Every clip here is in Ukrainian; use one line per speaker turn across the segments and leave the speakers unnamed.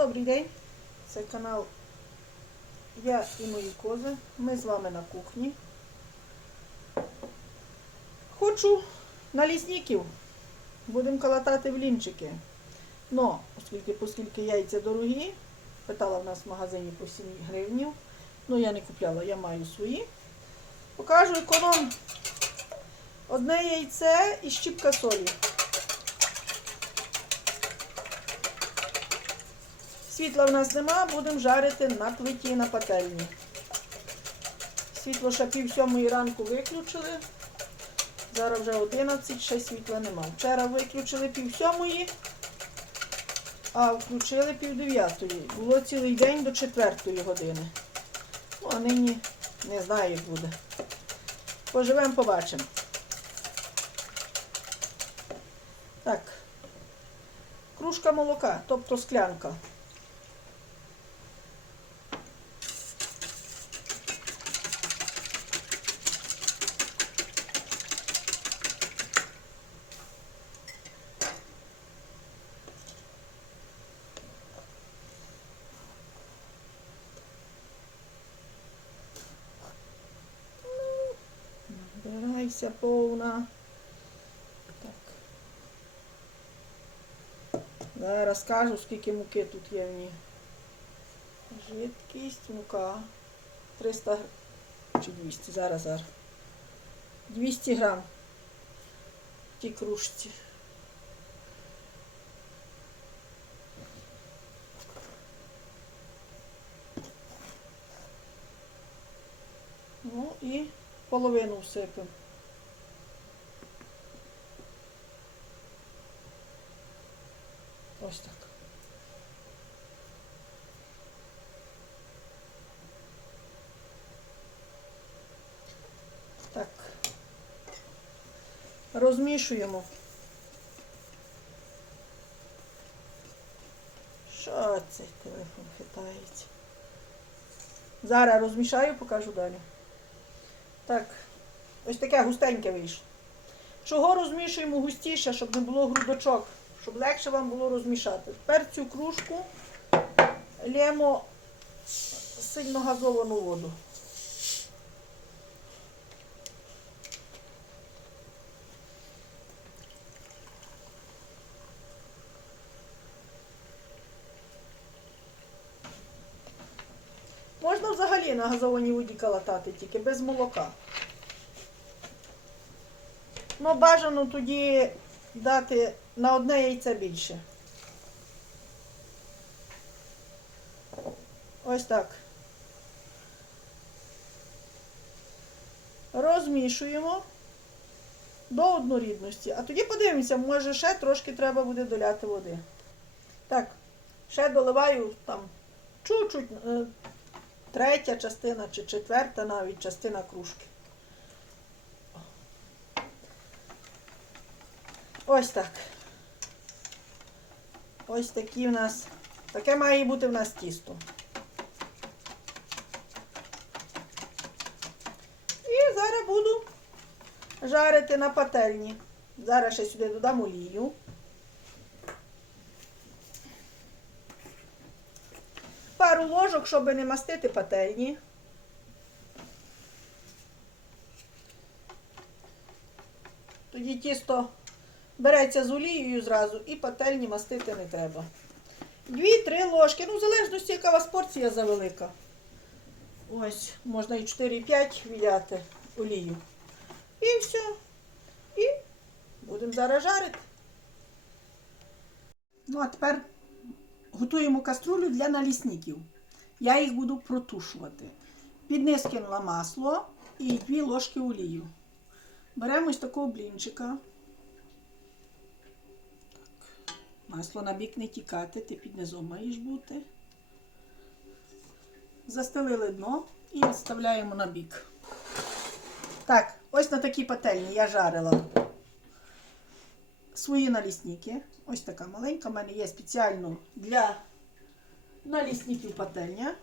Добрий день. Це канал Я і мої кози. Ми з вами на кухні. Хочу на лісників. Будемо калатати в лінчики. Но, оскільки, оскільки яйця дорогі, питала в нас в магазині по 7 гривнів. Ну, я не купляла, я маю свої. Покажу економ. Одне яйце і щіпка солі. Світла в нас нема, будемо жарити на плиті на пательні. Світло ще пів сьомої ранку виключили. Зараз вже 11, ще світла нема. Вчора виключили пів сьомої, а включили пів дев'ятої. Було цілий день до четвертої години. Ну, а нині не знаю, як буде. Поживемо, побачимо. Так. Кружка молока, тобто склянка. Набирайся повна. Так. Зараз скажу, скільки муки тут є в ній. Жидкість, мука. 300 чи 200, зараз, зараз. 200 грам в тій кружці. Ну і половину всипемо. Ось так. Так. Розмішуємо. Що цей телефон хитається? Зараз розмішаю, покажу далі. Так, ось таке густеньке вийшло. Чого розмішуємо густіше, щоб не було грудочок, щоб легше вам було розмішати. Тепер цю кружку лємо сильно газовану воду. Взагалі на газованій воді калатати, тільки без молока. Ну, бажано тоді дати на одне яйце більше. Ось так. Розмішуємо до однорідності. А тоді подивимося, може ще трошки треба буде доляти води. Так, ще доливаю там чуть-чуть, е, третя частина чи четверта навіть частина кружки. Ось так. Ось такі в нас. Таке має бути в нас тісто. І зараз буду жарити на пательні. Зараз ще сюди додам олію. Ложок, щоб не мастити пательні. Тоді тісто береться з олією зразу і пательні мастити не треба. Дві-три ложки, ну в залежності, яка у вас порція завелика. Ось, можна і 4-5 віляти олію. І все. І будемо зараз жарити. Ну, а тепер готуємо каструлю для налісників. Я їх буду протушувати. Під низ кинула масло і 2 ложки олію. Беремо ось такого блінчика. Масло на бік не тікати, ти під низом маєш бути. Застелили дно і відставляємо на бік. Так, ось на такій пательні я жарила свої налісники. Ось така маленька. У мене є спеціально для налісників пательня.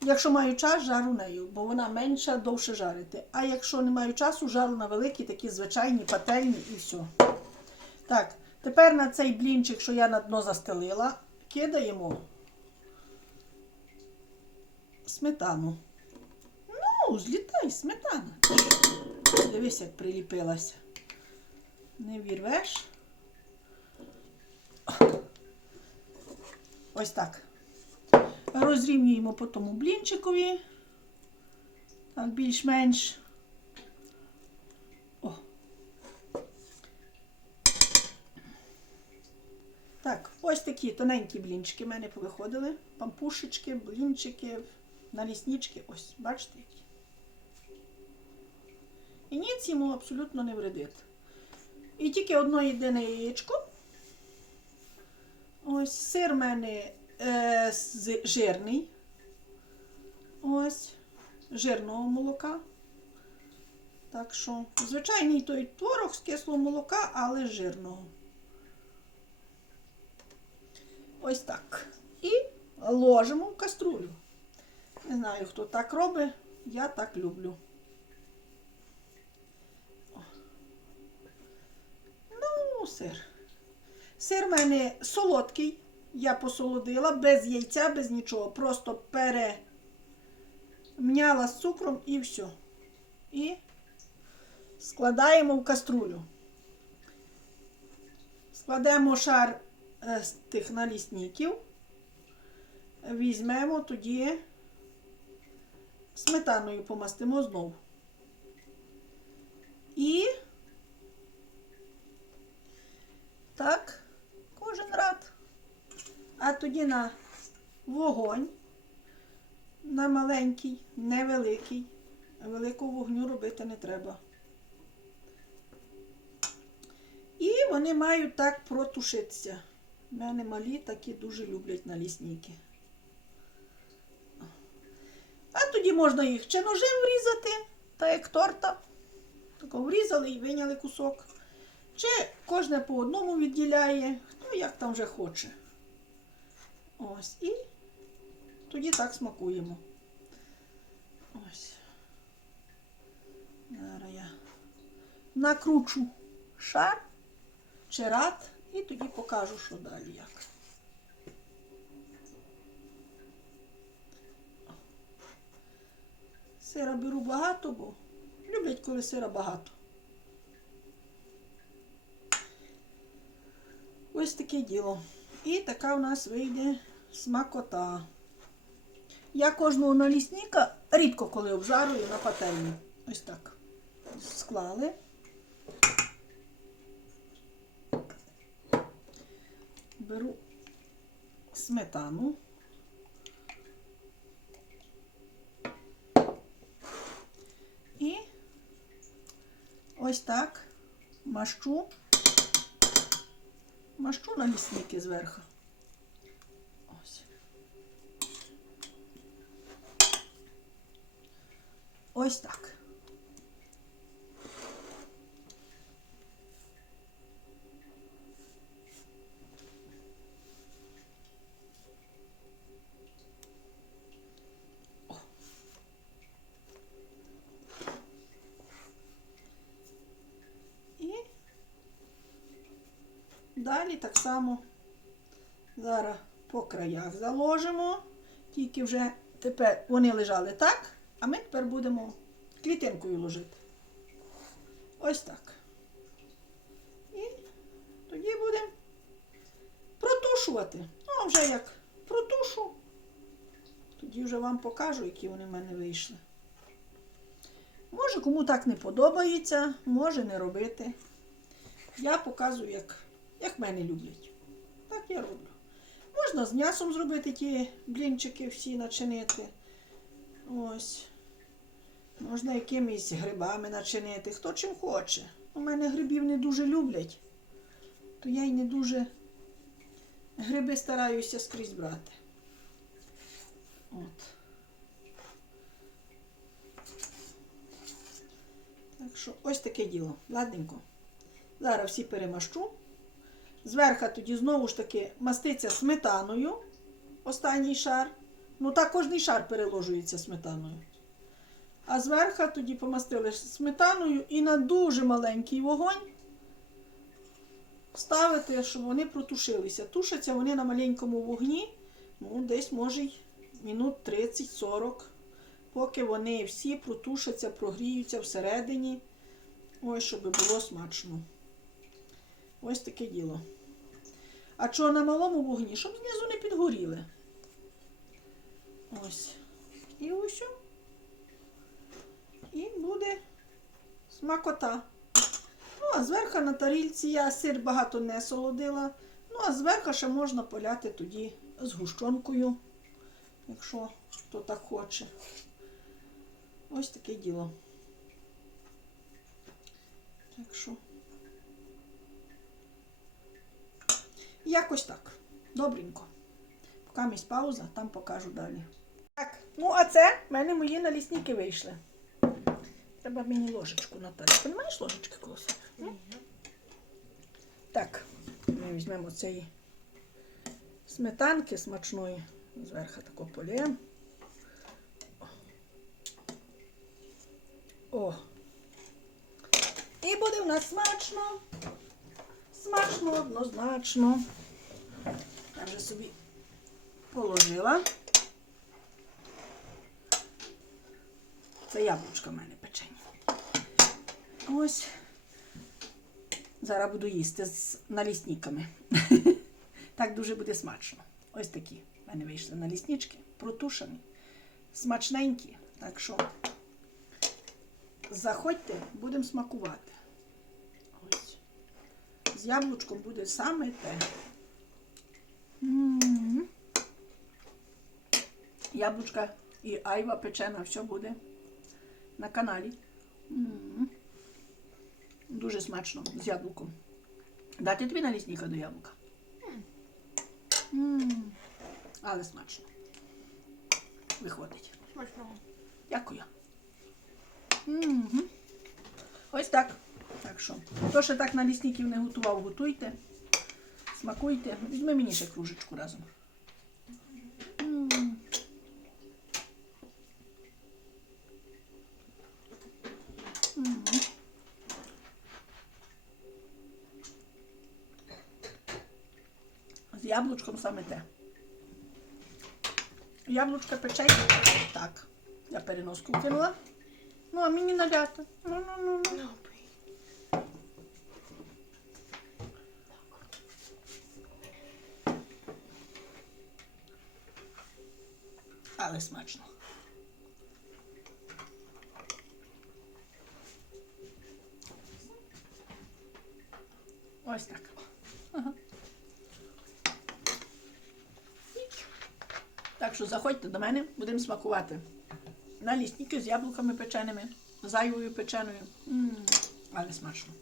Якщо маю час, жару нею, бо вона менша, довше жарити. А якщо не маю часу, жару на великі такі звичайні пательні і все. Так, тепер на цей блінчик, що я на дно застелила, кидаємо сметану. Ну, злітай, сметана. Дивись, як приліпилася. Не вірвеш. Ось так. Розрівнюємо по тому блінчикові. Так, більш-менш. О. Так, ось такі тоненькі блінчики в мене повиходили. Пампушечки, блінчики, наліснички. Ось, бачите які. І ніц йому абсолютно не вредить. І тільки одно єдине яєчко. Ось сир в мене е, з- жирний. Ось, жирного молока. Так що, звичайний той творог з кислого молока, але жирного. Ось так. І ложимо в каструлю. Не знаю, хто так робить, я так люблю. Ну, сир. Сир в мене солодкий. Я посолодила без яйця, без нічого. Просто перемняла з цукром і все. І складаємо в каструлю. Складемо шар е, з тих налісників. Візьмемо тоді сметаною помастимо знову. І так, кожен рад. А тоді на вогонь, на маленький, невеликий. Великого вогню робити не треба. І вони мають так протушитися. У мене малі такі дуже люблять налісники. А тоді можна їх чи ножем врізати, та як торта. Тако врізали і виняли кусок. Чи кожне по одному відділяє, хто як там вже хоче. Ось. І тоді так смакуємо. Ось. Зараз я накручу шар чи рад і тоді покажу, що далі як. Сира беру багато, бо люблять, коли сира багато. Ось таке діло. І така у нас вийде смакота. Я кожного налісника рідко коли обжарую на пательні. Ось так. Склали. Беру сметану. І ось так мащу, мащу на лісники зверху. Ось. Ось так. І далі так само зараз по краях заложимо. Тільки вже тепер вони лежали так, а ми тепер будемо клітинкою ложити. Ось так. І тоді будемо протушувати. Ну, а вже як протушу, тоді вже вам покажу, які вони в мене вийшли. Може, кому так не подобається, може не робити. Я показую, як, як мене люблять. Так я роблю. Можна з м'ясом зробити ті блінчики всі начинити. Ось. Можна якимись грибами начинити, хто чим хоче. У мене грибів не дуже люблять, то я й не дуже гриби стараюся скрізь брати. От. Так що ось таке діло. Ладненько. Зараз всі перемащу. Зверху тоді знову ж таки маститься сметаною. Останній шар. Ну так кожний шар переложується сметаною. А зверху тоді помастили сметаною і на дуже маленький вогонь ставити, щоб вони протушилися. Тушаться вони на маленькому вогні, ну, десь може й минут 30-40, поки вони всі протушаться, прогріються всередині. Ось, щоб було смачно. Ось таке діло. А чого на малому вогні? Щоб знизу не підгоріли. Ось. І ось. І буде смакота. Ну, а зверху на тарільці я сир багато не солодила. Ну, а зверху ще можна поляти тоді з гущонкою, якщо хто так хоче. Ось таке діло. Так що. Якось так. Добренько. Поки місь пауза, там покажу далі. Так, ну а це в мене мої налісники вийшли. Треба мені ложечку Наталя. Ти не маєш ложечки коло себе? Ні? Так, ми візьмемо цієї сметанки смачної. Зверху тако полємо. О. І буде в нас смачно. Смачно, однозначно. Я вже собі положила. Це яблучка в мене печені. Ось. Зараз буду їсти з налісниками. так дуже буде смачно. Ось такі в мене вийшли наліснички, протушені, смачненькі. Так що заходьте, будемо смакувати. З яблучком буде саме те. М. Яблучка і айва печена, все буде на каналі. М. Дуже смачно з яблуком. Дати тобі налісника до яблука. М. Але смачно. Виходить.
Смачного.
Дякую. Ось так. Так що, хто ще так налісників не готував, готуйте. Смакуйте. Візьми мені ще кружечку разом. З яблучком саме те. Яблучка печені. Так. Я переноску кинула. Ну, а мені наляти. Ну, ну, ну, ну.
Добрий.
Але смачно. Ось так. Ага. Так що заходьте до мене, будемо смакувати. Налісники з яблуками печеними, з айвою печеною. М, Але смачно.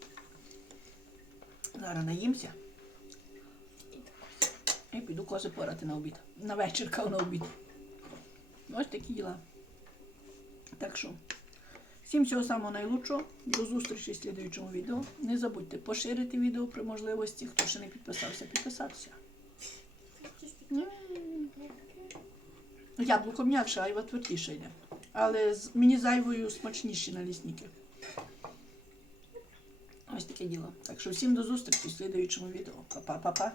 Зараз наїмся
і
піду кози порати на обід. На вечір кав на обід. Ось такі діла. Так що, всім всього самого найлучшого. До зустрічі в слідуючому відео. Не забудьте поширити відео при можливості. Хто ще не підписався, підписатися. М. Яблуко м'якше, айва твердіше йде. Але мені з айвою смачніші налісники. Ось таке діло. Так що всім до зустрічі в слідуючому відео. Па-па-па-па.